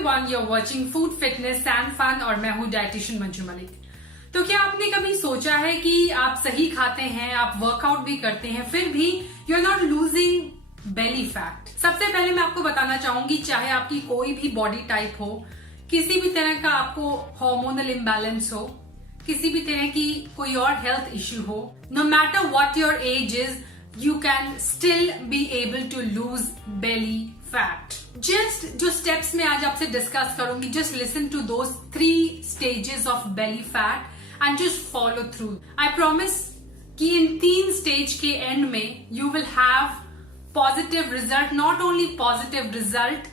everyone, you're watching Food Fitness and Fun और मैं हूँ डाइटिशियन मंजू मलिक। तो क्या आपने कभी सोचा है कि आप सही खाते हैं, आप वर्कआउट भी करते हैं, फिर भी you are not losing belly fat? सबसे पहले मैं आपको बताना चाहूंगी, चाहे आपकी कोई भी बॉडी टाइप हो, किसी भी तरह का आपको हार्मोनल इम्बैलेंस हो, किसी भी तरह की कोई और हेल्थ इश्यू हो, no matter what your age is, you can still be able to lose belly fat. Just जो steps में आज आपसे discuss करूंगी, just listen to those 3 stages of belly fat and just follow through. I promise कि इन 3 stage के end में you will have positive result, not only positive result,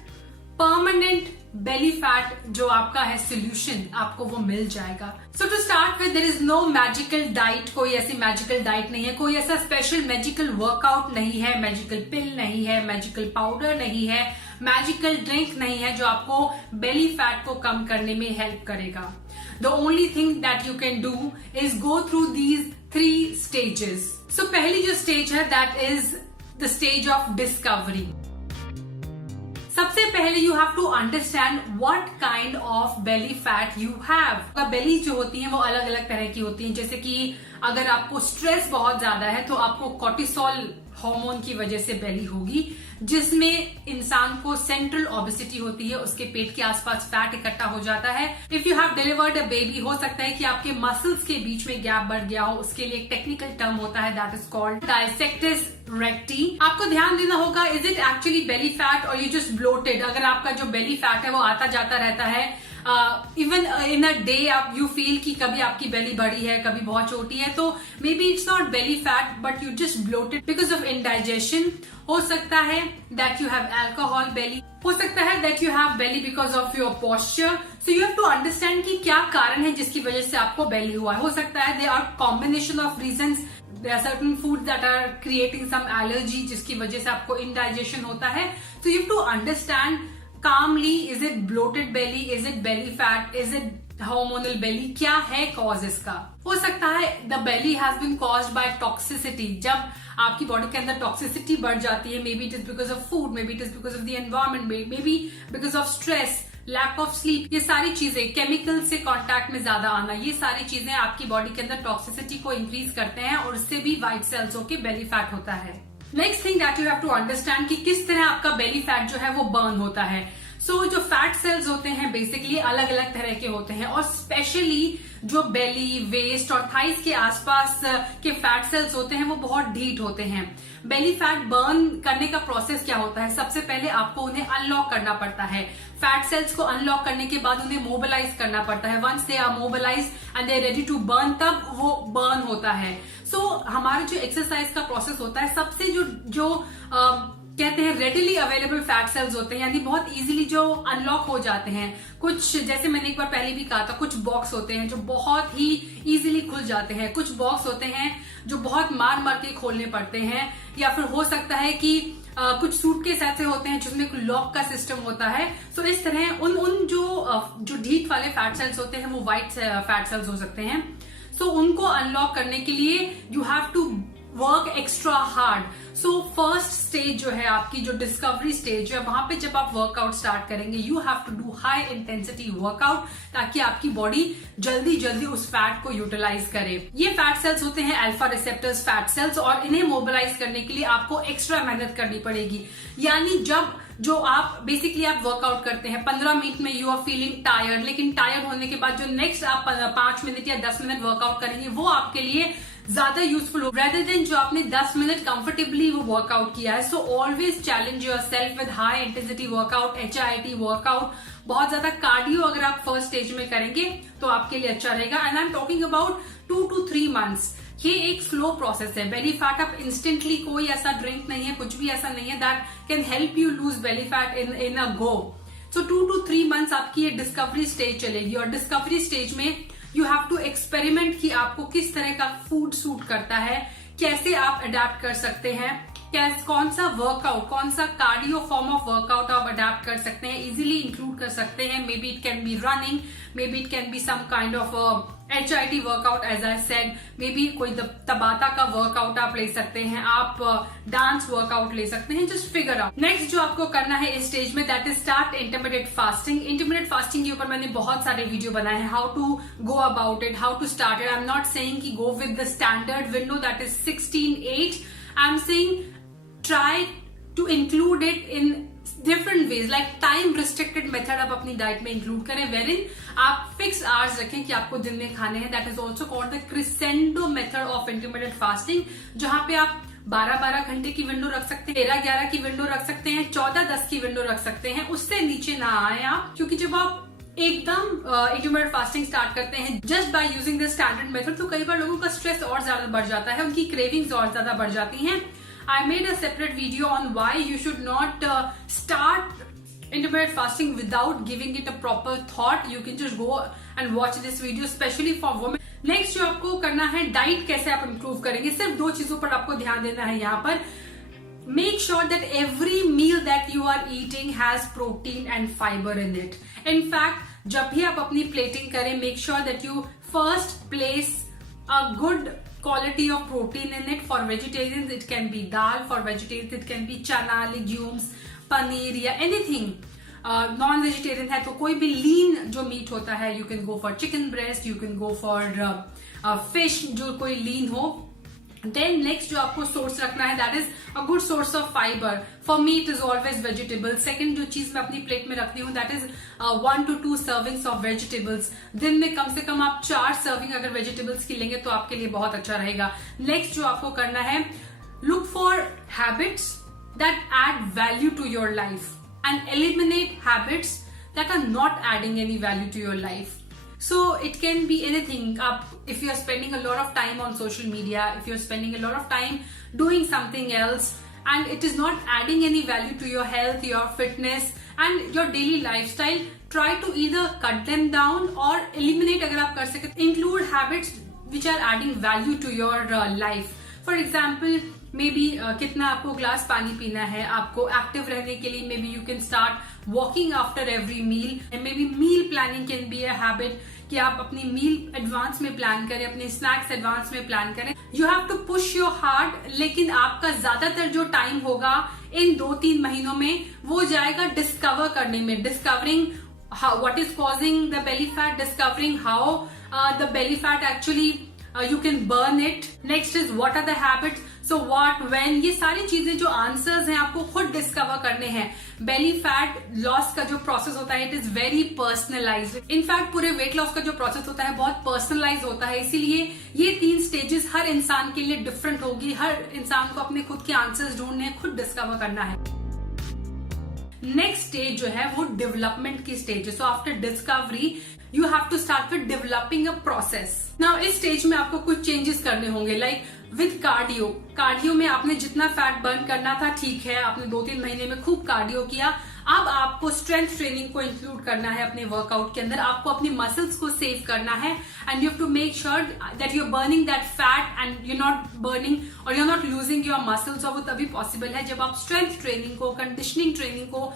permanent belly fat जो आपका है solution आपको वो मिल जाएगा. So to start with, there is no magical diet, कोई ऐसी magical diet नहीं है, कोई ऐसा special magical workout नहीं है, magical pill नहीं है, magical powder नहीं है, magical drink नहीं है जो आपको belly fat को कम करने में help करेगा. The only thing that you can do is go through these 3 stages. So पहली जो stage है that is the stage of discovery. सबसे पहले you have to understand what kind of belly fat you have. Belly जो होती है वो अलग अलग तरह की होती है. जैसे कि अगर आपको स्ट्रेस बहुत ज्यादा है तो आपको कॉर्टिसोल हार्मोन की वजह से बेली होगी, जिसमें इंसान को सेंट्रल ओबेसिटी होती है, उसके पेट के आसपास फैट इकट्ठा हो जाता है. If you have delivered a baby, हो सकता है कि आपके मसल्स के बीच में गैप बढ़ गया हो. उसके लिए एक टेक्निकल टर्म होता है दैट इज कॉल्ड डायसेक्टिस रेक्टी. आपको ध्यान देना होगा, is it actually belly fat और यू जस्ट ब्लोटेड? अगर आपका जो बेली फैट है वो आता जाता रहता है, इवन इन अ डे आप यू फील कि कभी आपकी बेली बड़ी है, कभी बहुत छोटी है, तो maybe it's not belly fat but you just bloated because of indigestion. हो सकता है that you have alcohol belly, हो सकता है that you have belly because of your posture. So you have to understand कि क्या कारण है जिसकी वजह से आपको बेली हुआ है. हो सकता है they are combination of reasons. There are certain foods that are creating some allergy जिसकी वजह से आपको indigestion होता है. So you have to understand calmly, is it bloated belly, is it belly fat, is it hormonal belly, क्या है cause इसका. हो सकता है the belly has been caused by toxicity. जब आपकी बॉडी के अंदर टॉक्सिसिटी बढ़ जाती है, maybe it is because of food, maybe it is because of the environment, maybe because of stress, lack of sleep, ये सारी चीजें, केमिकल से कांटेक्ट में ज्यादा आना, ये सारी चीजें आपकी बॉडी के अंदर टॉक्सिसिटी को इंक्रीज करते हैं और उससे भी व्हाइट सेल्स होके बेली फैट होता है. Next thing that you have to understand कि किस तरह आपका बेली फैट जो है वो बर्न होता है. सो जो फैट सेल्स होते हैं बेसिकली अलग अलग तरह के होते हैं, और स्पेशली जो बेली, वेस्ट और थाइस के आसपास के फैट सेल्स होते हैं वो बहुत ढीठ होते हैं. बेली फैट बर्न करने का प्रोसेस क्या होता है? सबसे पहले आपको उन्हें अनलॉक करना पड़ता है. फैट सेल्स को अनलॉक करने के बाद उन्हें मोबिलाइज करना पड़ता है. Once they are mobilise and they are ready to burn, तब वो बर्न होता है. सो हमारा जो एक्सरसाइज का प्रोसेस होता है, सबसे जो कहते हैं रेडिली अवेलेबल फैट सेल्स होते हैं, यानी बहुत इजीली जो अनलॉक हो जाते हैं. कुछ, जैसे मैंने एक बार पहले भी कहा था, कुछ बॉक्स होते हैं जो बहुत ही इजीली खुल जाते हैं, कुछ बॉक्स होते हैं जो बहुत मार मार के खोलने पड़ते हैं, या फिर हो सकता है कि कुछ सूटकेस ऐसे होते हैं जिसमें लॉक का सिस्टम होता है. सो इस तरह उन जो ढीठ वाले फैट सेल्स होते हैं वो व्हाइट फैट सेल्स हो सकते हैं. सो उनको अनलॉक करने के लिए you have to work extra hard. So first stage जो है आपकी, जो डिस्कवरी स्टेज है, वहां पे जब आप वर्कआउट स्टार्ट करेंगे, you have to do high intensity workout ताकि आपकी बॉडी जल्दी जल्दी उस फैट को यूटिलाइज करे. ये फैट सेल्स होते हैं अल्फा रिसेप्टर्स फैट सेल्स, और इन्हें मोबिलाइज करने के लिए आपको एक्स्ट्रा मेहनत करनी पड़ेगी. यानी जब जो आप बेसिकली आप वर्कआउट करते हैं, 15 मिनट में यू आर फीलिंग टायर्ड, लेकिन टायर्ड होने के बाद जो नेक्स्ट आप 5 मिनट या 10 मिनट वर्कआउट करेंगे वो आपके लिए ज्यादा यूजफुल हो, रेदर देन जो आपने 10 मिनट कंफर्टेबली वो वर्कआउट किया है. So always challenge yourself with high intensity workout, HIIT workout. बहुत ज्यादा कार्डियो अगर आप फर्स्ट स्टेज में करेंगे तो आपके लिए अच्छा रहेगा. And I am talking about 2 to 3 months. ये एक स्लो प्रोसेस है. बेली फैट आप इंस्टेंटली, कोई ऐसा ड्रिंक नहीं है, कुछ भी ऐसा नहीं है that can help you lose belly fat in a go. So 2 to 3 months आपकी ये डिस्कवरी स्टेज चलेगी, और डिस्कवरी स्टेज में यू हैव टू एक्सपेरिमेंट कि आपको किस तरह का फूड सूट करता है, कैसे आप अडेप्ट कर सकते हैं. कौन सा वर्कआउट, कौन सा कार्डियो फॉर्म ऑफ वर्कआउट आप अडेप्ट कर सकते हैं, इजीली इंक्लूड कर सकते हैं. Maybe it can be running, maybe it can be some kind of HIIT workout as I said, maybe कोई तबाता का वर्कआउट आप ले सकते हैं, आप डांस वर्कआउट ले सकते हैं. Just figure out. नेक्स्ट जो आपको करना है इस स्टेज में, that is start intermediate fasting. Intermediate fasting के ऊपर मैंने बहुत सारे वीडियो बनाए हैं, how to go about it, how to start it. I am not saying कि go with the standard window that is 16-8. I am saying try to include it in different ways, like time restricted method आप अपनी diet में include करें, wherein आप fix hours रखें कि आपको दिन में खाने हैं. That is also called the crescendo method of intermediate fasting, जहां पे आप 12-12 घंटे की विंडो रख सकते हैं, 13-11 की विंडो रख सकते हैं, 14-10 की विंडो रख सकते हैं. उससे नीचे ना आए आप, क्योंकि जब आप एकदम इंटरमीडिएट फास्टिंग स्टार्ट करते हैं just by using the standard method, तो कई बार लोगों का स्ट्रेस और ज्यादा बढ़ जाता है, उनकी क्रेविंग्स और ज्यादा बढ़ जाती हैं. I made a separate video on why you should not start intermittent fasting without giving it a proper thought. You can just go and watch this video, especially for women. Next जो आपको करना है, diet कैसे आप improve करेंगे. सिर्फ 2 चीजों पर आपको ध्यान देना है यहाँ पर. Make sure that every meal that you are eating has protein and fiber in it. In fact, जब भी आप अपनी प्लेटिंग करें, make sure that you first place a good quality of protein in it. For vegetarians it can be dal, for vegetarians it can be chana, legumes, paneer या anything. Non vegetarian है तो कोई भी लीन जो meet होता है, you can go for chicken breast, you can go for fish जो कोई लीन हो. देन नेक्स्ट जो आपको सोर्स रखना है, that is a good source of fibre. For me it is always vegetable. Second जो चीज मैं अपनी प्लेट में रखती हूँ, that is 1 to 2 servings of vegetables. दिन में कम से कम आप 4 सर्विंग अगर वेजिटेबल्स की लेंगे तो आपके लिए बहुत अच्छा रहेगा. नेक्स्ट जो आपको करना है, look for habits that add value to your life and eliminate habits that are not adding any value to your life. So it can be anything. If you're spending a lot of time on social media, if you're spending a lot of time doing something else and it is not adding any value to your health, your fitness and your daily lifestyle, try to either cut them down or eliminate. अगर आप कर सके, include habits which are adding value to your life. For example, may be कितना आपको glass पानी पीना है. आपको एक्टिव रहने के लिए maybe you can start walking after every meal. Maybe meal planning can be a habit, कि आप अपनी मील एडवांस में प्लान करें, अपने स्नैक्स एडवांस में प्लान करें. You have to push your heart, लेकिन आपका ज्यादातर जो टाइम होगा इन 2-3 महीनों में वो जाएगा डिस्कवर करने में. Discovering what is causing the belly fat, discovering how the belly fat actually you can burn it. Next is what are the habits, so what, when, ये सारी चीजें जो आंसर्स हैं आपको खुद डिस्कवर करने हैं. बेली फैट लॉस का जो प्रोसेस होता है, it is very personalised. In fact पूरे वेट लॉस का जो प्रोसेस होता है बहुत पर्सनलाइज होता है, इसीलिए ये 3 स्टेजेस हर इंसान के लिए डिफरेंट होगी. हर इंसान को अपने खुद के आंसर्स ढूंढने हैं, खुद डिस्कवर करना है. नेक्स्ट स्टेज जो है वो डेवलपमेंट की स्टेज है. So after discovery you have to start with developing a process. Now इस स्टेज में आपको कुछ चेंजेस करने होंगे, लाइक विद कार्डियो. कार्डियो में आपने जितना फैट बर्न करना था ठीक है, आपने 2-3 महीने में खूब कार्डियो किया. अब आपको स्ट्रेंथ ट्रेनिंग को इंक्लूड करना है अपने वर्कआउट के अंदर. आपको अपनी मसल्स को सेव करना है and you have to make sure that you are burning that fat and you not burning और you are not losing your muscles. और वो तभी पॉसिबल है जब आप स्ट्रेंथ ट्रेनिंग को, कंडीशनिंग ट्रेनिंग को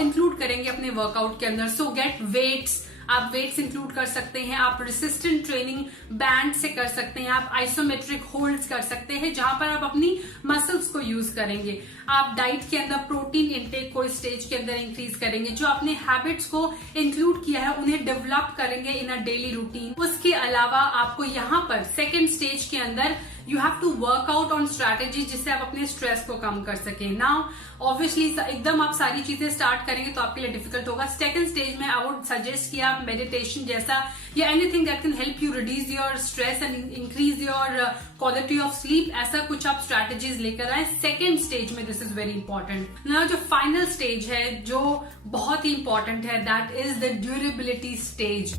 इंक्लूड करेंगे अपने वर्कआउट के अंदर. सो गेट वेट्स, आप वेट्स इंक्लूड कर सकते हैं, आप रेसिस्टेंट ट्रेनिंग बैंड से कर सकते हैं, आप आइसोमेट्रिक होल्ड्स कर सकते हैं जहां पर आप अपनी मसल्स को यूज करेंगे. आप डाइट के अंदर प्रोटीन इंटेक को स्टेज के अंदर इंक्रीज करेंगे. जो आपने हैबिट्स को इंक्लूड किया है उन्हें डेवलप करेंगे इन अ डेली रूटीन. उसके अलावा आपको यहाँ पर सेकेंड स्टेज के अंदर you have to work out on strategy जिससे आप अपने स्ट्रेस को कम कर सकें. नाउ ऑब्वियसली एकदम आप सारी चीजें स्टार्ट करेंगे तो आपके लिए डिफिकल्ट होगा. सेकंड स्टेज में आई वुड सजेस्ट कि आप मेडिटेशन जैसा या anything that can help you reduce your stress and increase your quality of sleep, ऐसा कुछ आप स्ट्रैटेजीज लेकर आए सेकेंड स्टेज में. This is very important. Now जो फाइनल स्टेज है जो बहुत ही इंपॉर्टेंट है, that is the durability stage.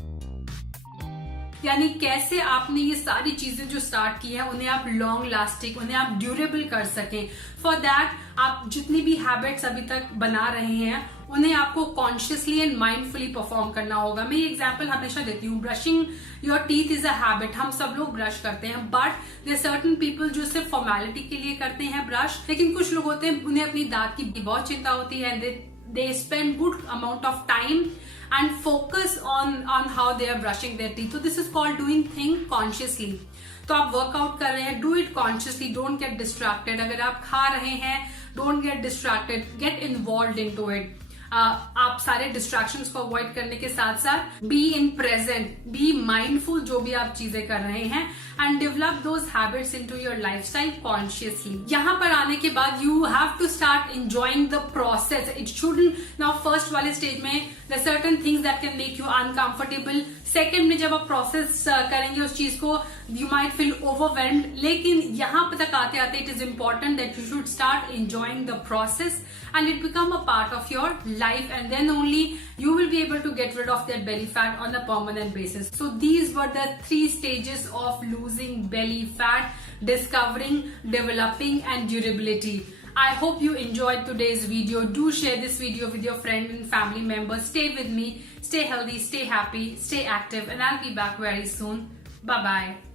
यानी कैसे आपने ये सारी चीजें जो स्टार्ट की है उन्हें आप लॉन्ग लास्टिंग, उन्हें आप ड्यूरेबल कर सकें. फॉर दैट आप जितनी भी हैबिट्स अभी तक बना रहे हैं उन्हें आपको कॉन्शियसली एंड माइंडफुली परफॉर्म करना होगा। मैं ये एग्जांपल हमेशा देती हूँ, brushing your teeth is a habit. हम सब लोग ब्रश करते हैं, बट देयर सर्टेन पीपल जो सिर्फ फॉर्मेलिटी के लिए करते हैं ब्रश, लेकिन कुछ लोग होते हैं उन्हें अपनी दांत की बहुत चिंता होती है, they spend good amount of time and focus on how they are brushing their teeth. So this is called doing thing consciously. तो आप वर्कआउट कर रहे हैं, do it consciously, don't get distracted. अगर आप खा रहे हैं, don't get distracted, get involve into it. आप सारे डिस्ट्रैक्शंस को अवॉइड करने के साथ साथ be in present, be mindful जो भी आप चीजें कर रहे हैं, and develop those habits into your lifestyle consciously. यहाँ पर आने के बाद you have to start enjoying the process. It shouldn't, now first वाले स्टेज में there certain things that can make you uncomfortable. Second में जब आप प्रोसेस करेंगे उस चीज को, यू माइट फील ओवरवेल्म्ड, लेकिन यहाँ तक आते आते it is important that you should start enjoying the process and it become a part of your life, and then only you will be able to get rid of that belly fat on a permanent basis. So these were the 3 stages of losing belly fat: discovering, developing and durability. I hope you enjoyed today's video. Do share this video with your friends and family members. Stay with me, stay healthy, stay happy, stay active, and I'll be back very soon. Bye bye.